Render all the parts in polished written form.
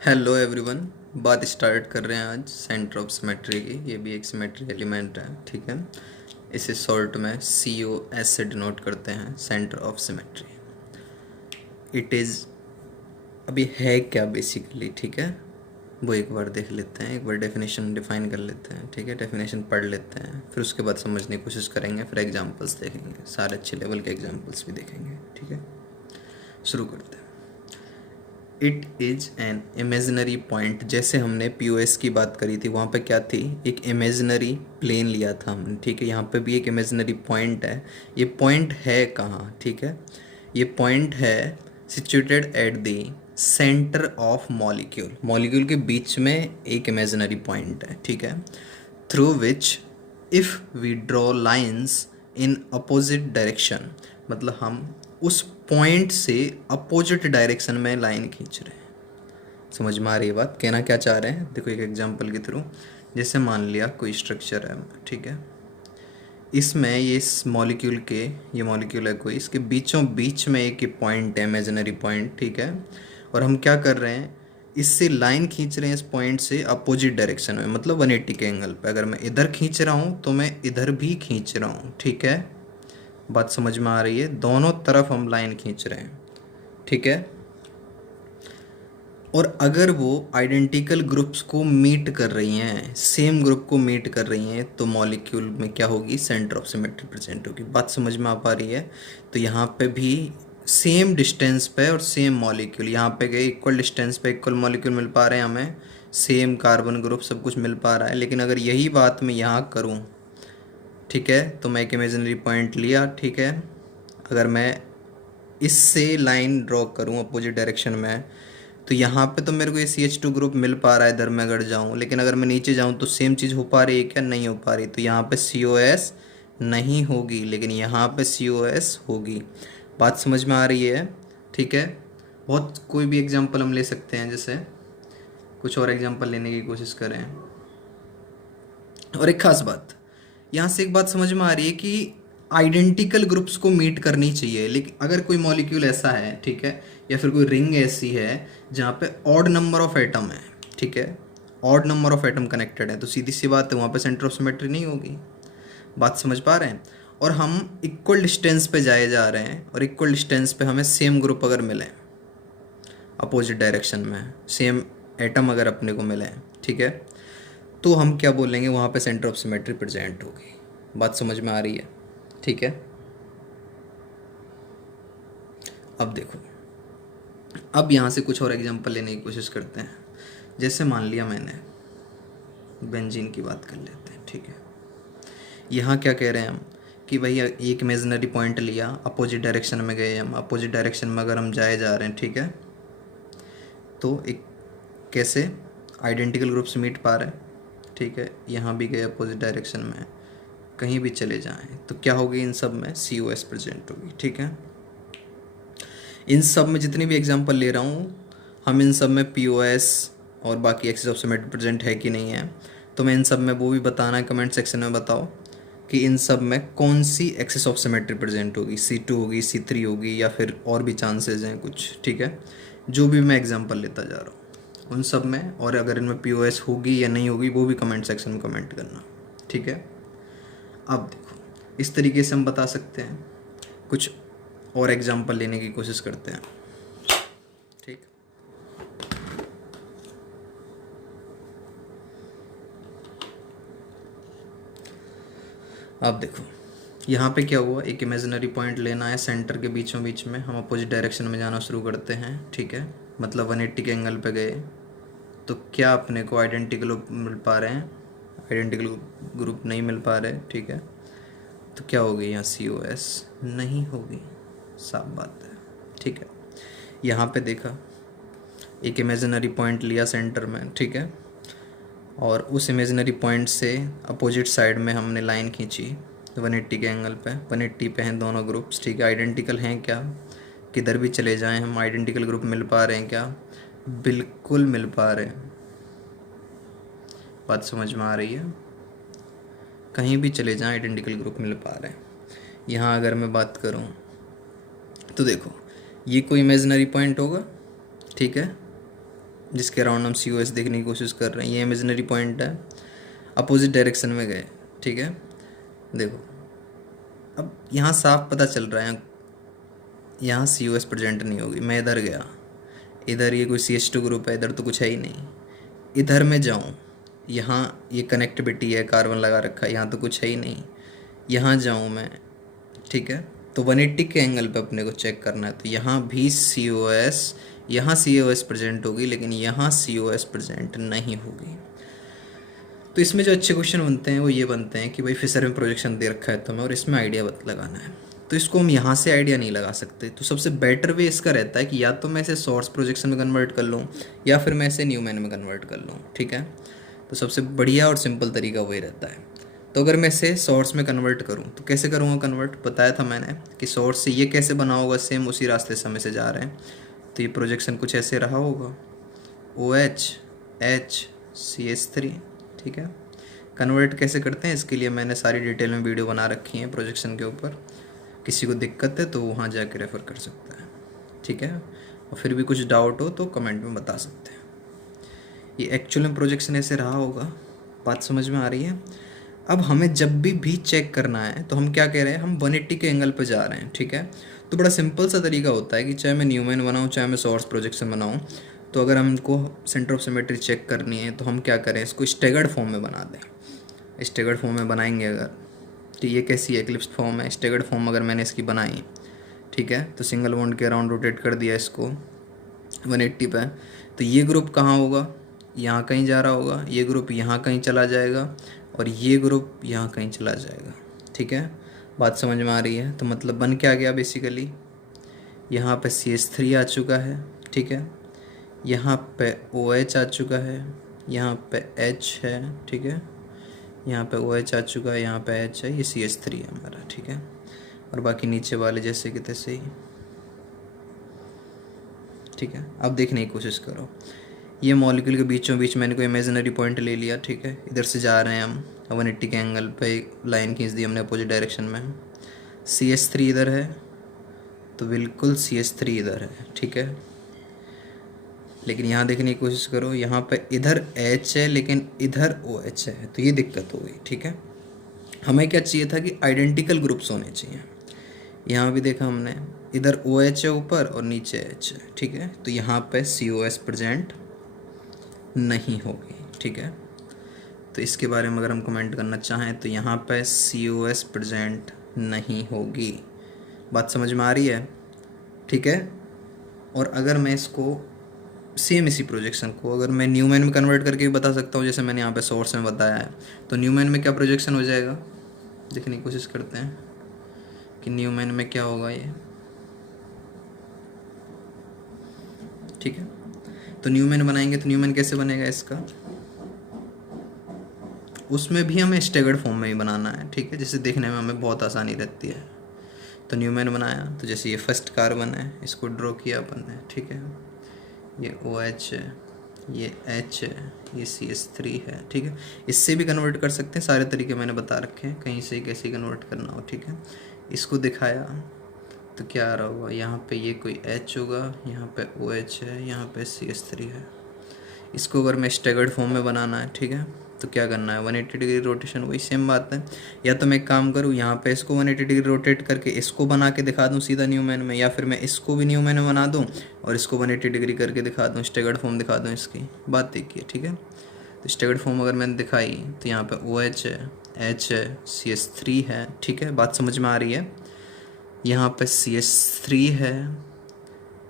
Hello everyone. बात start कर रहे हैं आज सेंटर ऑफ सिमेट्री की। ये भी एक सिमेट्री एलिमेंट है, ठीक है। इसे शॉर्ट में COS से डिनोट करते हैं, centre of symmetry. It is अभी है क्या बेसिकली, ठीक है, वो एक बार देख लेते हैं। एक बार डेफिनेशन डिफाइन कर लेते हैं, ठीक है। डेफिनेशन पढ़ लेते हैं, फिर उसके बाद समझने की कोशिश करेंगे, फिर एग्जांपल्स देखेंगे, सारे अच्छे लेवल के एग्जांपल्स भी देखेंगे, ठीक है। शुरू करते हैं। It is an imaginary point. जैसे हमने POS की बात करी थी, वहाँ पे क्या थी, एक इमेजिनरी प्लेन लिया था हमने, ठीक है। यहाँ पे भी एक इमेजिनरी पॉइंट है। ये पॉइंट है कहाँ, ठीक है। ये पॉइंट है situated at the centre of molecule. Molecule के बीच में एक इमेजिनरी पॉइंट है, ठीक है। Through which if we draw lines in opposite direction, मतलब हम उस पॉइंट से अपोजिट डायरेक्शन में लाइन खींच रहे हैं। समझ में आ रही है बात, कहना क्या चाह रहे हैं? देखो एक एग्जांपल के थ्रू। जैसे मान लिया कोई स्ट्रक्चर है, ठीक है। इसमें ये इस मॉलिक्यूल के, ये मॉलिक्यूल है कोई, इसके बीचों बीच में एक पॉइंट है, इमेजिनरी पॉइंट, ठीक है। और हम क्या कर रहे हैं, इससे लाइन खींच रहे हैं इस पॉइंट से अपोजिट डायरेक्शन में, मतलब 180 के एंगल पे। अगर मैं इधर खींच रहा हूँ तो मैं इधर भी खींच रहा हूँ, ठीक है। बात समझ में आ रही है? दोनों तरफ हम लाइन खींच रहे हैं, ठीक है। और अगर वो आइडेंटिकल ग्रुप्स को मीट कर रही हैं, सेम ग्रुप को मीट कर रही हैं, तो मॉलिक्यूल में क्या होगी, सेंटर ऑफ सिमेट्री प्रेजेंट होगी। बात समझ में आ पा रही है? तो यहाँ पे भी सेम डिस्टेंस पे और सेम मॉलिक्यूल, यहाँ पे गए इक्वल डिस्टेंस पे इक्वल मॉलिक्यूल मिल पा रहे हैं हमें, सेम कार्बन ग्रुप सब कुछ मिल पा रहा है। लेकिन अगर यही बात मैं यहाँ करूँ, ठीक है, तो मैं एक इमेजिनरी पॉइंट लिया, ठीक है। अगर मैं इससे लाइन ड्रॉ करूँ अपोजिट डायरेक्शन में, तो यहाँ पे तो मेरे को ये CH2 ग्रुप मिल पा रहा है इधर मैं अगर जाऊँ, लेकिन अगर मैं नीचे जाऊँ तो सेम चीज़ हो पा रही है क्या? नहीं हो पा रही। तो यहाँ पे COS नहीं होगी, लेकिन यहाँ पे COS होगी। बात समझ में आ रही है? ठीक है। बहुत कोई भी एग्जांपल हम ले सकते हैं, जैसे कुछ और एग्जांपल लेने की कोशिश करें। और एक खास बात, यहाँ से एक बात समझ में आ रही है कि आइडेंटिकल ग्रुप्स को मीट करनी चाहिए। लेकिन अगर कोई मॉलिक्यूल ऐसा है, ठीक है, या फिर कोई रिंग ऐसी है जहाँ पे ऑड नंबर ऑफ एटम है, ठीक है, odd number of atom connected है, तो सीधी सी बात है वहाँ पे सेंटर ऑफ सिमेट्री नहीं होगी। बात समझ पा रहे हैं? और हम इक्वल डिस्टेंस पे जाए जा रहे हैं, और इक्वल डिस्टेंस पे हमें सेम ग्रुप अगर मिले अपोजिट डायरेक्शन में, सेम एटम अगर अपने को मिले, ठीक है, तो हम क्या बोलेंगे, वहाँ पे सेंटर ऑफ सिमेट्री प्रेजेंट होगी। बात समझ में आ रही है? ठीक है। अब देखो, अब यहाँ से कुछ और एग्जांपल लेने की कोशिश करते हैं। जैसे मान लिया मैंने बेंजीन की बात कर लेते हैं, ठीक है। यहाँ क्या कह रहे हैं हम कि भाई एक इमेजिनरी पॉइंट लिया, अपोजिट डायरेक्शन में गए हम, अपोजिट डायरेक्शन में अगर हम जाए जा रहे हैं, ठीक है, तो एक कैसे आइडेंटिकल ग्रुप्स मीट पा रहे हैं, ठीक है। यहाँ भी गए अपोजिट डायरेक्शन में, कहीं भी चले जाएं तो क्या होगी, इन सब में COS प्रेजेंट होगी, ठीक है। इन सब में जितनी भी एग्जांपल ले रहा हूँ, हम इन सब में POS और बाकी एक्सिस ऑफ सिमेट्री प्रेजेंट है कि नहीं है, तो मैं इन सब में वो भी बताना है, कमेंट सेक्शन में बताओ कि इन सब में कौन सी एक्सिस ऑफ सिमेट्री प्रेजेंट होगी, C2 होगी, C3 होगी, या फिर और भी चांसेस हैं कुछ, ठीक है। जो भी मैं एग्जांपल लेता जा रहा हूँ उन सब में, और अगर इनमें POS होगी या नहीं होगी वो भी कमेंट सेक्शन में कमेंट करना, ठीक है। अब देखो, इस तरीके से हम बता सकते हैं। कुछ और एग्जांपल लेने की कोशिश करते हैं, ठीक। अब देखो, यहाँ पे क्या हुआ, एक इमेजिनरी पॉइंट लेना है, सेंटर के बीचों बीच में हम अपोजिट डायरेक्शन में जाना शुरू करते हैं, ठीक है, मतलब 180 के एंगल पे गए, तो क्या अपने को आइडेंटिकल मिल पा रहे हैं? आइडेंटिकल ग्रुप नहीं मिल पा रहे, ठीक है। तो क्या होगी यहाँ, COS नहीं होगी, साफ बात है, ठीक है। यहाँ पे देखा, एक इमेजिनरी पॉइंट लिया सेंटर में, ठीक है, और उस इमेजिनरी पॉइंट से अपोजिट साइड में हमने लाइन खींची 180 के एंगल पे, 180 पे हैं दोनों ग्रुप्स, ठीक है। आइडेंटिकल हैं क्या? किधर भी चले जाएं हम आइडेंटिकल ग्रुप मिल पा रहे हैं क्या? बिल्कुल मिल पा रहे हैं। बात समझ में आ रही है? कहीं भी चले जाएं आइडेंटिकल ग्रुप मिल पा रहे हैं। यहाँ अगर मैं बात करूँ तो देखो, ये कोई इमेजिनरी पॉइंट होगा, ठीक है, जिसके अराउंड हम सी देखने की कोशिश कर रहे हैं। ये इमेजिनरी पॉइंट है, अपोजिट डायरेक्शन में गए, ठीक है। देखो अब यहाँ साफ पता चल रहा है, यहाँ सी प्रेजेंट नहीं होगी। मैं इधर गया, इधर ये कोई CH2 ग्रुप है, इधर तो कुछ है ही नहीं। इधर मैं जाऊँ, यहाँ ये कनेक्टिविटी है, कार्बन लगा रखा है, यहाँ तो कुछ है ही नहीं। यहाँ जाऊँ मैं, ठीक है, तो 180 के एंगल पे अपने को चेक करना है। तो यहाँ भी COS, यहाँ COS प्रेजेंट होगी, लेकिन यहाँ COS प्रेजेंट नहीं होगी। तो इसमें जो अच्छे क्वेश्चन बनते हैं वो ये बनते हैं कि भाई फिशर में प्रोजेक्शन दे रखा है तुम्हें और इसमें आइडिया लगाना है। तो इसको हम यहाँ से आइडिया नहीं लगा सकते। तो सबसे बेटर वे इसका रहता है कि या तो मैं इसे सोर्स प्रोजेक्शन में कन्वर्ट कर लूँ, या फिर मैं इसे न्यूमैन में कन्वर्ट कर लूँ, ठीक है। तो सबसे बढ़िया और सिंपल तरीका वही रहता है। तो अगर मैं इसे सोर्स में कन्वर्ट करूँ तो कैसे करूँगा कन्वर्ट, बताया था मैंने कि सोर्स से ये कैसे बना होगा, सेम उसी रास्ते से हम इसे जा रहे हैं। तो ये प्रोजेक्शन कुछ ऐसे रहा होगा, OH H CH3, ठीक है। कन्वर्ट कैसे करते हैं इसके लिए मैंने सारी डिटेल में वीडियो बना रखी है प्रोजेक्शन के ऊपर। किसी को दिक्कत है तो वहाँ जाके रेफ़र कर सकता है, ठीक है। और फिर भी कुछ डाउट हो तो कमेंट में बता सकते हैं। ये एक्चुअल में प्रोजेक्शन ऐसे रहा होगा, बात समझ में आ रही है। अब हमें जब भी चेक करना है तो हम क्या कह रहे हैं, हम 180 के एंगल पे जा रहे हैं, ठीक है। तो बड़ा सिंपल सा तरीका होता है कि चाहे मैं न्यूमैन बनाऊँ चाहे मैं सोर्स प्रोजेक्शन बनाऊँ, तो अगर हमको सेंटर ऑफ सिमेट्री चेक करनी है तो हम क्या करें, इसको स्टेगर्ड फॉर्म में बना दें। स्टेगर्ड फॉर्म में बनाएंगे अगर, तो ये कैसी एक्लिप्स फॉर्म है, स्टेगर्ड फॉर्म अगर मैंने इसकी बनाई, ठीक है, तो सिंगल बॉन्ड के अराउंड रोटेट कर दिया इसको 180 पे। तो ये ग्रुप कहाँ होगा, यहाँ कहीं जा रहा होगा, ये ग्रुप यहाँ कहीं चला जाएगा, और ये ग्रुप यहाँ कहीं चला जाएगा, ठीक है। बात समझ में आ रही है। तो मतलब बन क्या गया बेसिकली, यहाँ पे CH3 आ चुका है, ठीक है, यहाँ पे OH आ चुका है, यहाँ पे H है, ठीक है, यहाँ पे OH आ चुका है, यहाँ पे H है, ये CH3 है हमारा, ठीक है। और बाकी नीचे वाले जैसे कि तैसे ही, ठीक है। अब देखने की कोशिश करो, ये मॉलिक्यूल के बीचों बीच मैंने कोई इमेजिनरी पॉइंट ले लिया, ठीक है। इधर से जा रहे हैं हम 180 के एंगल पे, लाइन खींच दी हमने अपोजिट डायरेक्शन में। CH3 इधर है तो बिल्कुल CH3 इधर है, ठीक है। लेकिन यहाँ देखने की कोशिश करो, यहाँ पे इधर H है लेकिन इधर OH है, तो ये दिक्कत हो गई, ठीक है। हमें क्या चाहिए था कि आइडेंटिकल ग्रुप्स होने चाहिए। यहाँ भी देखा हमने, इधर OH है ऊपर और नीचे H है, ठीक है। तो यहाँ पे COS प्रेजेंट नहीं होगी, ठीक है। तो इसके बारे में अगर हम कमेंट करना चाहें तो यहाँ पे COS प्रेजेंट नहीं होगी। बात समझ में आ रही है, ठीक है। और अगर मैं इसको सेम इसी प्रोजेक्शन को अगर मैं न्यूमैन में कन्वर्ट करके भी बता सकता हूँ, जैसे मैंने यहाँ पे सोर्स में बताया है, तो न्यूमैन में क्या प्रोजेक्शन हो जाएगा, देखने की कोशिश करते हैं कि न्यूमैन में क्या होगा ये, ठीक है। तो न्यूमैन बनाएंगे तो न्यूमैन कैसे बनेगा इसका, उसमें भी हमें स्टेगर्ड फॉर्म में ही बनाना है, ठीक है, जिससे देखने में हमें बहुत आसानी रहती है। तो न्यूमैन बनाया तो जैसे ये फर्स्ट कार्बन है, इसको ड्रॉ किया अपन ने, ठीक है, ये OH है, ये H है, ये CH3 है, ठीक है। इससे भी कन्वर्ट कर सकते हैं, सारे तरीके मैंने बता रखे हैं, कहीं से कैसे कन्वर्ट करना हो, ठीक है। इसको दिखाया तो क्या आ रहा होगा, यहाँ पे ये कोई H होगा, यहाँ पे OH है, यहाँ पे CH3 है। इसको अगर मैं स्टेगर्ड फॉर्म में बनाना है, ठीक है, तो क्या करना है, 180 डिग्री रोटेशन, वही सेम बात है। या तो मैं एक काम करूँ, यहाँ पे इसको 180 डिग्री रोटेट करके इसको बना के दिखा दूँ सीधा न्यूमैन में, या फिर मैं इसको भी न्यूमैन में बना दूँ और इसको 180 डिग्री करके दिखा दूँ, स्टेगर्ड फॉर्म दिखा दूँ इसकी। बात देखिए, ठीक है। तो स्टेगर्ड फॉर्म अगर मैंने दिखाई तो यहाँ पर OH है, H है, CH3 है, ठीक है, बात समझ में आ रही है। यहाँ पर CH3 है,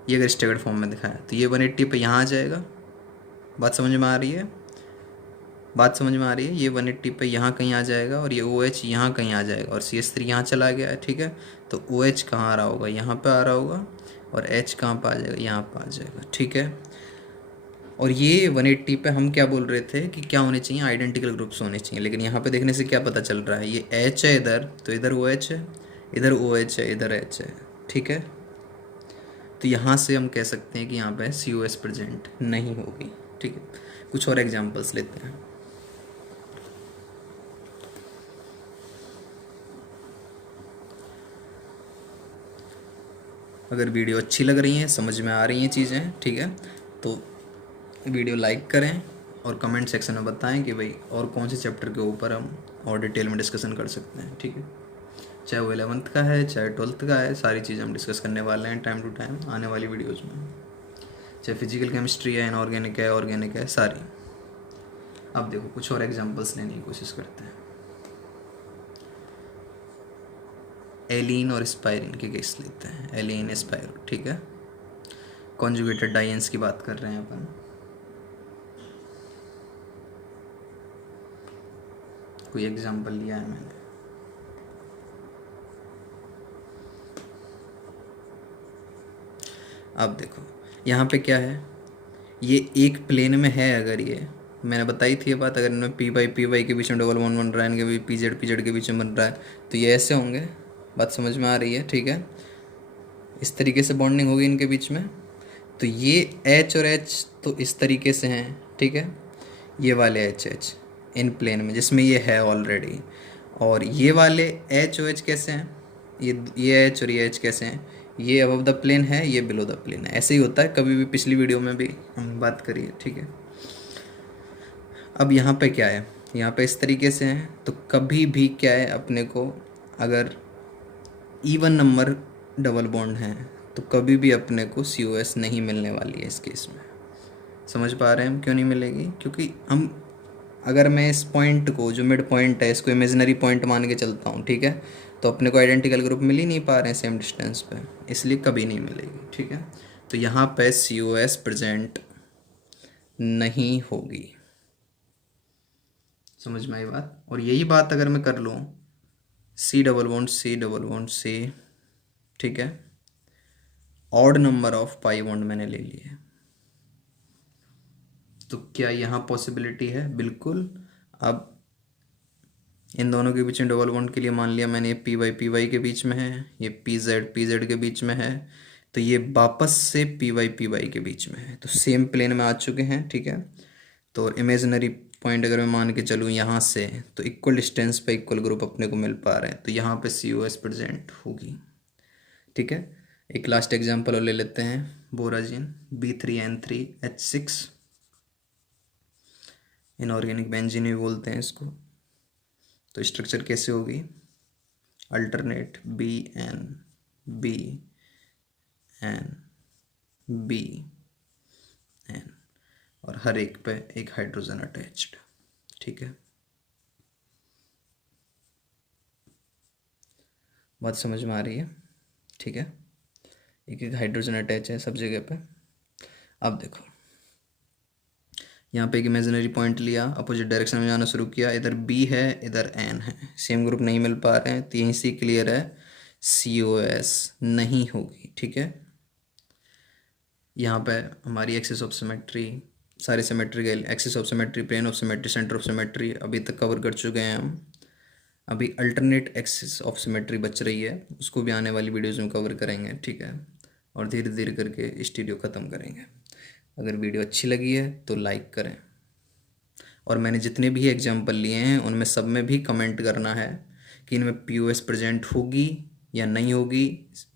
ये अगर स्टेगर्ड फॉर्म में दिखाया तो ये 180 पे यहाँ आ जाएगा। बात समझ में आ रही है, बात समझ में आ रही है। ये 180 पे यहाँ कहीं आ जाएगा और ये OH यहाँ कहीं आ जाएगा और CH3 यहाँ चला गया है, ठीक है। तो OH कहाँ आ रहा होगा, यहाँ पे आ रहा होगा, और H कहाँ पे आ जाएगा, यहाँ पे आ जाएगा, ठीक है। और ये 180 पे हम क्या बोल रहे थे कि क्या होने चाहिए, आइडेंटिकल ग्रुप्स होने चाहिए, लेकिन यहाँ पे देखने से क्या पता चल रहा है, ये H है इधर, तो इधर OH है, इधर OH है, इधर H है, ठीक है। तो यहाँ से हम कह सकते हैं कि यहाँ पे COS प्रेजेंट नहीं होगी, ठीक है। कुछ और एग्जाम्पल्स लेते हैं। अगर वीडियो अच्छी लग रही है, समझ में आ रही हैं चीज़ें, ठीक है, तो वीडियो लाइक करें और कमेंट सेक्शन में बताएं कि भाई और कौन से चैप्टर के ऊपर हम और डिटेल में डिस्कशन कर सकते हैं, ठीक है। चाहे वो 11th का है चाहे 12th का है, सारी चीज़ें हम डिस्कस करने वाले हैं टाइम टू टाइम आने वाली वीडियोज़ में। चाहे फिजिकल केमिस्ट्री है, इनऑर्गेनिक है, ऑर्गेनिक है, सारी। अब देखो कुछ और एग्जांपल्स लेने की कोशिश करते हैं। एलिन और स्पायरिन के केस लेते हैं, एलिन स्पायरो, ठीक है। कॉन्जुगेटेड डाइएंस की बात कर रहे हैं अपन। कोई एग्जांपल लिया है मैंने। अब देखो यहाँ पे क्या है, ये एक प्लेन में है। अगर ये मैंने बताई थी ये बात, अगर इनमें पी के बीच में डबल वन बन रहा है, इनके पी जेड के बीच में बन रहा है, तो ये ऐसे होंगे। बात समझ में आ रही है, ठीक है। इस तरीके से बॉन्डिंग होगी इनके बीच में। तो ये एच और एच तो इस तरीके से हैं, ठीक है। ये वाले एच एच इन प्लेन में जिसमें ये है ऑलरेडी, और ये वाले एच ओ एच कैसे हैं, ये एच और ये एच कैसे हैं, ये अबव द प्लेन है, ये बिलो द प्लेन है। ऐसे ही होता है, कभी भी पिछली वीडियो में भी हम बात करिए, ठीक है। अब यहाँ पे क्या है, यहाँ पे इस तरीके से हैं, तो कभी भी क्या है अपने को, अगर इवन नंबर डबल बॉन्ड हैं तो कभी भी अपने को COS नहीं मिलने वाली है इस केस में। समझ पा रहे हैं हम क्यों नहीं मिलेगी? क्योंकि हम, अगर मैं इस पॉइंट को, जो मिड पॉइंट है, इसको इमेजिनरी पॉइंट मान के चलता हूँ, ठीक है, तो अपने को आइडेंटिकल ग्रुप मिल ही नहीं पा रहे हैं सेम डिस्टेंस पे, इसलिए कभी नहीं मिलेगी, ठीक है। तो यहाँ पे COS प्रेजेंट नहीं होगी। समझ में आई बात? और यही बात अगर मैं कर लूँ C डबल बॉन्ड C, ठीक है, odd number of pi bond मैंने ले लिए, तो क्या यहाँ पॉसिबिलिटी है? बिल्कुल। अब इन दोनों के बीच में डबल बॉन्ड के लिए मान लिया मैंने, ये पी वाई के बीच में है, ये पी जेड के बीच में है, तो ये वापस से पी वाई के बीच में है, तो सेम प्लेन में आ चुके हैं, ठीक है। तो इमेजिनरी पॉइंट अगर मैं मान के चलूँ यहाँ से, तो इक्वल डिस्टेंस पे इक्वल ग्रुप अपने को मिल पा रहे हैं, तो यहाँ पे COS प्रेजेंट होगी, ठीक है। एक लास्ट एग्जाम्पल और ले लेते हैं, बोराजिन B3N3H6, इनऑर्गेनिक बेंजीन भी बोलते हैं इसको। तो स्ट्रक्चर कैसे होगी, अल्टरनेट BN और हर एक पे एक हाइड्रोजन अटैच्ड, ठीक है। बात समझ में आ रही है, ठीक है। एक एक हाइड्रोजन अटैच है सब जगह पे। अब देखो यहाँ पे एक इमेजिनरी पॉइंट लिया, अपोजिट डायरेक्शन में जाना शुरू किया, इधर B है इधर N है, सेम ग्रुप नहीं मिल पा रहे हैं, तो यहीं से क्लियर है COS नहीं होगी, ठीक है। यहाँ पे हमारी एक्सिस ऑफ सिमेट्री, सारे सिमेट्री के axis of symmetry, plane of symmetry, centre of symmetry अभी तक कवर कर चुके हैं हम। अभी अल्टरनेट एक्सिस ऑफ सिमेट्री बच रही है, उसको भी आने वाली वीडियोज़ में कवर करेंगे, ठीक है। और धीरे धीरे करके इस वीडियो ख़त्म करेंगे। अगर वीडियो अच्छी लगी है तो लाइक करें, और मैंने जितने भी एग्जाम्पल लिए हैं उनमें सब में भी कमेंट करना है कि इनमें POS प्रेजेंट होगी या नहीं होगी।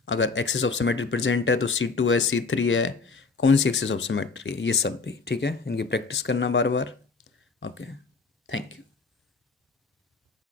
अगर एक्सिस ऑफ सिमेट्री प्रेजेंट है तो C2 है, C3 है, कौन सी एक्सिस ऑफ सिमेट्री है, ये सब भी, ठीक है। इनकी प्रैक्टिस करना बार बार। Okay, thank you.